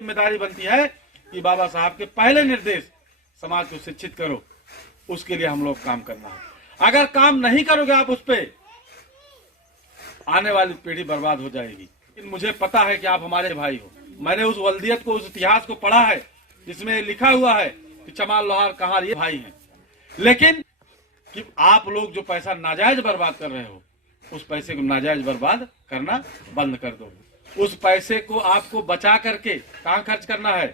जिम्मेदारी बनती है कि बाबा साहब के पहले निर्देश समाज को शिक्षित करो, उसके लिए हम लोग काम करना है। अगर काम नहीं करोगे आप उस पे, आने वाली पीढ़ी बर्बाद हो जाएगी। लेकिन मुझे पता है कि आप हमारे भाई हो। मैंने उस वल्दियत को, उस इतिहास को पढ़ा है जिसमें लिखा हुआ है कि चमार लोहार कहार ये भाई हैं। लेकिन कि आप लोग जो पैसा नाजायज बर्बाद कर रहे हो, उस पैसे को नाजायज बर्बाद करना बंद कर दो। उस पैसे को आपको बचा करके कहाँ खर्च करना है?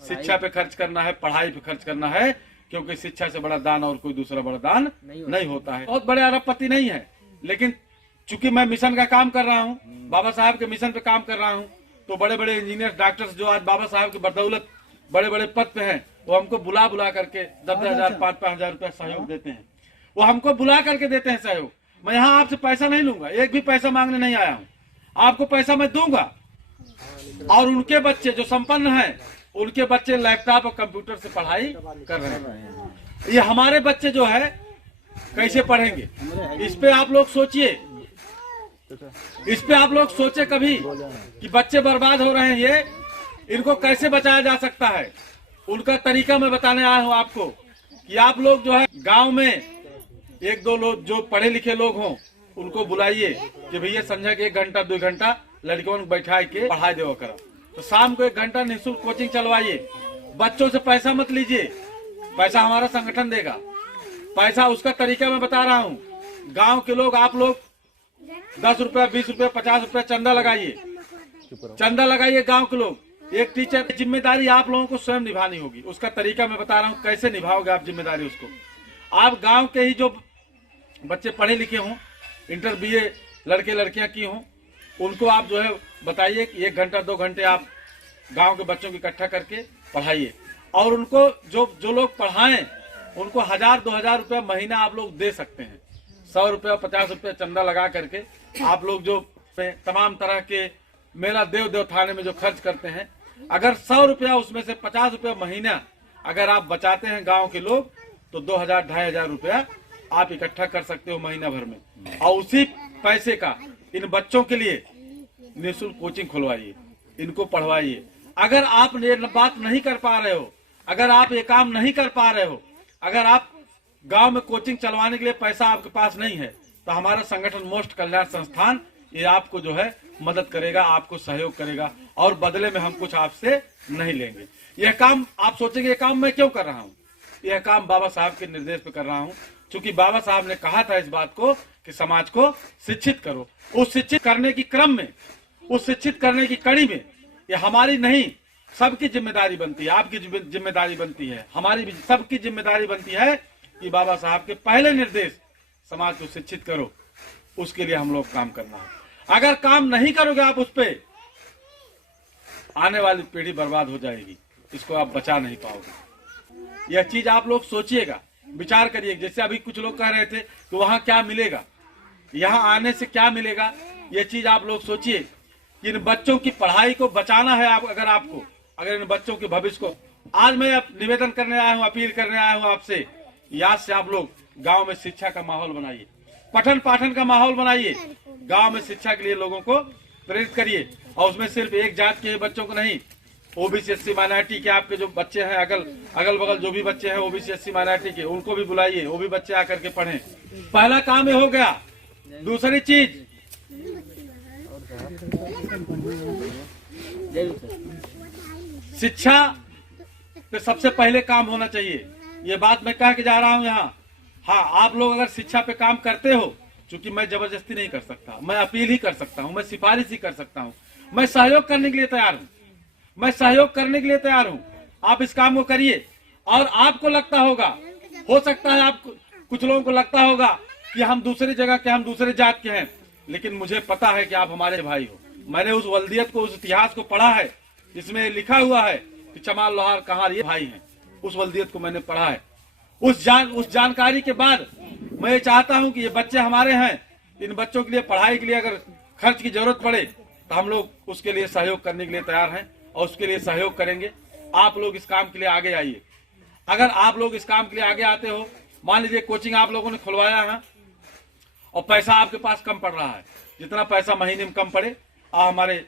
शिक्षा पे खर्च करना है, पढ़ाई पे खर्च करना है, क्योंकि शिक्षा से बड़ा दान और कोई दूसरा बड़ा दान नहीं होता है। बहुत बड़े अरबपति नहीं है, लेकिन चूंकि मैं मिशन का काम कर रहा हूँ, बाबा साहब के मिशन पे काम कर रहा हूँ, तो बड़े बड़े इंजीनियर, डॉक्टर्स जो आज बाबा साहब की बदौलत बड़े बड़े पद पे हैं, वो हमको बुला बुला करके 10,000 5,000 रुपया सहयोग देते हैं। वो हमको बुला करके देते हैं सहयोग। मैं यहाँ आपसे पैसा नहीं लूंगा, एक भी पैसा मांगने नहीं आया हूँ। आपको पैसा मैं दूंगा। और उनके बच्चे जो संपन्न हैं, उनके बच्चे लैपटॉप और कंप्यूटर से पढ़ाई कर रहे हैं। ये हमारे बच्चे जो है कैसे पढ़ेंगे? इस पे आप लोग सोचिए, इस पे आप लोग सोचे कभी कि बच्चे बर्बाद हो रहे हैं, ये इनको कैसे बचाया जा सकता है। उनका तरीका मैं बताने आया हूँ आपको कि आप लोग जो है गांव में एक दो लोग जो पढ़े लिखे लोग हों, उनको बुलाइए कि भैया संध्या के 1 घंटा 2 घंटा लड़कियों को बैठा के पढ़ाई देवा करो। तो शाम को 1 घंटा निःशुल्क कोचिंग चलवाइए। बच्चों से पैसा मत लीजिए, पैसा हमारा संगठन देगा। पैसा उसका तरीका मैं बता रहा हूँ। गांव के लोग, आप लोग 10 रुपया 20 रुपया 50 रुपया चंदा लगाइए, चंदा लगाइए गांव के लोग। एक टीचर की जिम्मेदारी आप लोगों को स्वयं निभानी होगी। उसका तरीका मैं बता रहा हूँ, कैसे निभाओगे आप जिम्मेदारी उसको। आप गांव के ही जो बच्चे पढ़े लिखे हों, इंटर BA लड़के लड़कियां की हों, उनको आप जो है बताइए कि 1 घंटा 2 घंटे आप गांव के बच्चों को इकट्ठा करके पढ़ाइए। और उनको जो लोग पढ़ाएं, उनको 1,000-2,000 रुपया महीना आप लोग दे सकते हैं। 100 रुपया 50 रुपया चंदा लगा करके आप लोग जो तमाम तरह के मेला देव थाने में जो खर्च करते हैं, अगर 100 रुपया उसमें से 50 रुपया महीना अगर आप बचाते हैं गांव के लोग, तो 2,000-2,500 रुपया आप इकट्ठा कर सकते हो महीना भर में। और उसी पैसे का इन बच्चों के लिए निःशुल्क कोचिंग खुलवाइए, इनको पढ़वाइए। अगर आप ये बात नहीं कर पा रहे हो, अगर आप ये काम नहीं कर पा रहे हो, अगर आप गांव में कोचिंग चलवाने के लिए पैसा आपके पास नहीं है, तो हमारा संगठन मोस्ट कल्याण संस्थान ये आपको जो है मदद करेगा, आपको सहयोग करेगा, और बदले में हम कुछ आपसे नहीं लेंगे। यह काम आप सोचेंगे, ये काम मैं क्यों कर रहा हूँ? यह काम बाबा साहब के निर्देश पे कर रहा हूँ, क्योंकि बाबा साहब ने कहा था इस बात को कि समाज को शिक्षित करो। उस शिक्षित करने की क्रम में, उस शिक्षित करने की कड़ी में, ये हमारी नहीं सबकी जिम्मेदारी बनती है, आपकी जिम्मेदारी बनती है, हमारी भी सबकी जिम्मेदारी बनती है कि बाबा साहब के पहले निर्देश समाज को शिक्षित करो, उसके लिए हम लोग काम करना है। अगर काम नहीं करोगे आप उस पे, आने वाली पीढ़ी बर्बाद हो जाएगी, इसको आप बचा नहीं पाओगे। यह चीज आप लोग सोचिएगा, विचार करिए। जैसे अभी कुछ लोग कह रहे थे कि वहां क्या मिलेगा, यहाँ आने से क्या मिलेगा, यह चीज आप लोग सोचिए। इन बच्चों की पढ़ाई को बचाना है। अगर इन बच्चों के भविष्य को, आज मैं निवेदन करने आया हूँ, अपील करने आया हूँ आपसे, याद से आप लोग गांव में शिक्षा का माहौल बनाइए, पठन पाठन का माहौल बनाइए, गांव में शिक्षा के लिए लोगों को प्रेरित करिए। और उसमें सिर्फ एक जात के बच्चों को नहीं, OBC SC माइनॉरिटी के आपके जो बच्चे हैं, अगल बगल जो भी बच्चे हैं OBC SC माइनॉरिटी के, उनको भी बुलाइए, वो भी बच्चे आकर के पढ़ें। पहला काम ये हो गया। दूसरी चीज, शिक्षा पे सबसे पहले काम होना चाहिए। ये बात मैं कह के जा रहा हूँ यहाँ। हाँ, आप लोग अगर शिक्षा पे काम करते हो, क्योंकि मैं जबरदस्ती नहीं कर सकता, मैं अपील ही कर सकता हूँ, मैं सिफारिश ही कर सकता हूँ, मैं सहयोग करने के लिए तैयार हूँ, मैं सहयोग करने के लिए तैयार हूँ। आप इस काम को करिए। और आपको लगता होगा, हो सकता है आप कुछ लोगों को लगता होगा कि हम दूसरी जगह के, हम दूसरे जात के हैं, लेकिन मुझे पता है कि आप हमारे भाई हो। मैंने उस वल्दियत को, उस इतिहास को पढ़ा है जिसमें लिखा हुआ है कि चमार लोहार कहार ये भाई हैं। उस वल्दियत को मैंने पढ़ा है। उस जानकारी के बाद मैं चाहता हूं कि ये बच्चे हमारे हैं, इन बच्चों के लिए पढ़ाई के लिए अगर खर्च की जरूरत पड़े तो हम लोग उसके लिए सहयोग करने के लिए तैयार हैं और उसके लिए सहयोग करेंगे। आप लोग इस काम के लिए आगे आइए। अगर आप लोग इस काम के लिए आगे आते हो, मान लीजिए कोचिंग आप लोगों ने खुलवाया है और पैसा आपके पास कम पड़ रहा है, जितना पैसा महीने में कम पड़े, आप हमारे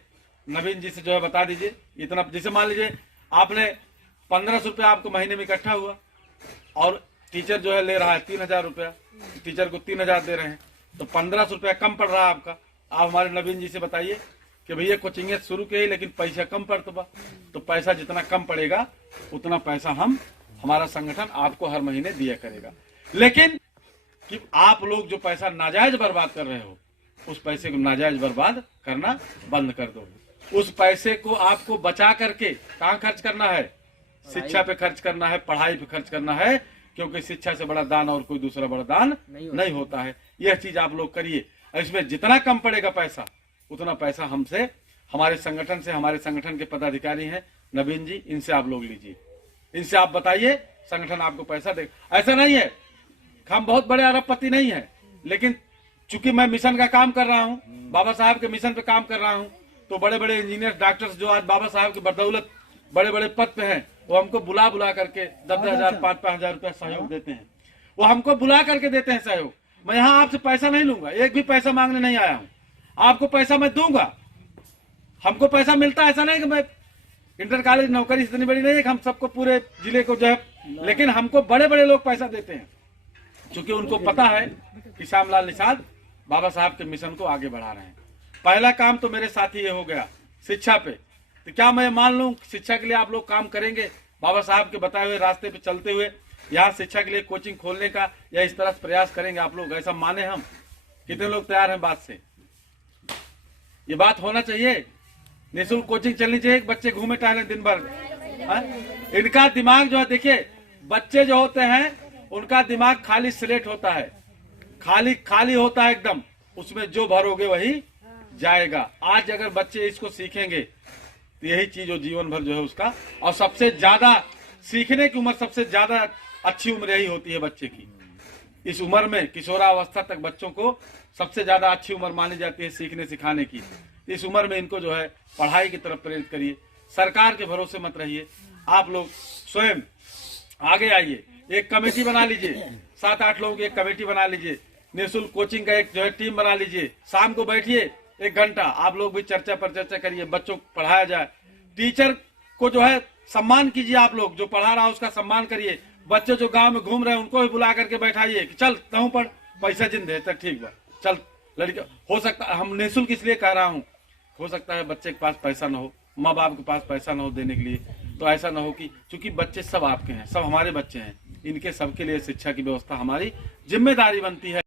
नवीन जी से जो है बता दीजिए इतना। जैसे मान लीजिए आपने 1500 रुपया आपको महीने में इकट्ठा हुआ और टीचर जो है ले रहा है 3000 रुपया, टीचर को 3000 दे रहे हैं, तो 1500 रुपया कम पड़ रहा है आपका। आप हमारे नवीन जी से बताइए कि भैया कोचिंग शुरू किए लेकिन पैसा कम पड़ता बा, तो पैसा जितना कम पड़ेगा उतना पैसा हमारा संगठन आपको हर महीने दिया करेगा। लेकिन कि आप लोग जो पैसा नाजायज बर्बाद कर रहे हो उस पैसे को नाजायज बर्बाद करना बंद कर दो। उस पैसे को आपको बचा करके कहाँ खर्च करना है? शिक्षा पे खर्च करना है, पढ़ाई पे खर्च करना है, क्योंकि शिक्षा से बड़ा दान और कोई दूसरा बड़ा दान नहीं होता है। यह चीज आप लोग करिए। इसमें जितना कम पड़ेगा पैसा उतना पैसा हमसे, हमारे संगठन से, हमारे संगठन के पदाधिकारी हैं नवीन जी, इनसे आप लोग लीजिए, इनसे आप बताइए, संगठन आपको पैसा दे। ऐसा नहीं है हम बहुत बड़े अरबपति नहीं है, लेकिन चूंकि मैं मिशन का काम कर रहा हूँ, बाबा साहब के मिशन पे काम कर रहा हूँ, तो बड़े बड़े इंजीनियर डॉक्टर्स जो आज बाबा साहब की बदौलत बड़े बड़े पद पे हैं, वो हमको बुला करके 10,000 5,000 रुपया सहयोग देते हैं। वो हमको बुला करके देते हैं सहयोग। मैं यहाँ आपसे पैसा नहीं लूंगा, एक भी पैसा मांगने नहीं आया हूँ। आपको पैसा मैं दूंगा, हमको पैसा मिलता है, ऐसा नहीं कि मैं इंटर कॉलेज नौकरी इतनी बड़ी नहीं है कि हम सबको पूरे जिले को जो है, लेकिन हमको बड़े बड़े लोग पैसा देते हैं, क्योंकि उनको पता है कि श्यामलाल निषाद बाबा साहब के मिशन को आगे बढ़ा रहे हैं। पहला काम तो मेरे साथ ही ये हो गया शिक्षा पे। तो क्या मैं मान लूं शिक्षा के लिए आप लोग काम करेंगे, बाबा साहब के बताए हुए रास्ते पे चलते हुए यहाँ शिक्षा के लिए कोचिंग खोलने का या इस तरह प्रयास करेंगे आप लोग? ऐसा माने हम? कितने लोग तैयार हैं बात से? ये बात होना चाहिए। निःशुल्क कोचिंग चलनी चाहिए, बच्चे घूमे टहले दिन भर। इनका दिमाग जो है, देखिए बच्चे जो होते हैं उनका दिमाग खाली स्लेट होता है, खाली होता है एकदम, उसमें जो भरोगे वही जाएगा। आज अगर बच्चे इसको सीखेंगे तो यही चीज जो जीवन भर जो है उसका, और सबसे ज्यादा सीखने की उम्र सबसे ज्यादा अच्छी उम्र यही होती है बच्चे की। इस उम्र में किशोरावस्था तक बच्चों को सबसे ज्यादा अच्छी उम्र मानी जाती है सीखने सिखाने की। इस उम्र में इनको जो है पढ़ाई की तरफ प्रेरित करिए, सरकार के भरोसे मत रहिए। आप लोग स्वयं आगे आइए, एक कमेटी बना लीजिए, 7-8 लोगों की एक कमेटी बना लीजिए, निःशुल्क कोचिंग का एक जो है टीम बना लीजिए। शाम को बैठिए 1 घंटा, आप लोग भी चर्चा पर चर्चा करिए, बच्चों को पढ़ाया जाए। टीचर को जो है सम्मान कीजिए, आप लोग जो पढ़ा रहा है उसका सम्मान करिए। बच्चे जो गांव में घूम रहे हैं उनको भी बुला करके बैठाइए कि चल तहु पढ़, पैसा जिन दे तक ठीक बा, चल लड़के। हो सकता है हम निःशुल्क इसलिए कह रहा हूँ, हो सकता है बच्चे के पास पैसा न हो, माँ बाप के पास पैसा न हो देने के लिए, तो ऐसा न हो कि चूंकि बच्चे सब आपके हैं, सब हमारे बच्चे हैं, इनके सबके लिए शिक्षा की व्यवस्था हमारी जिम्मेदारी बनती है।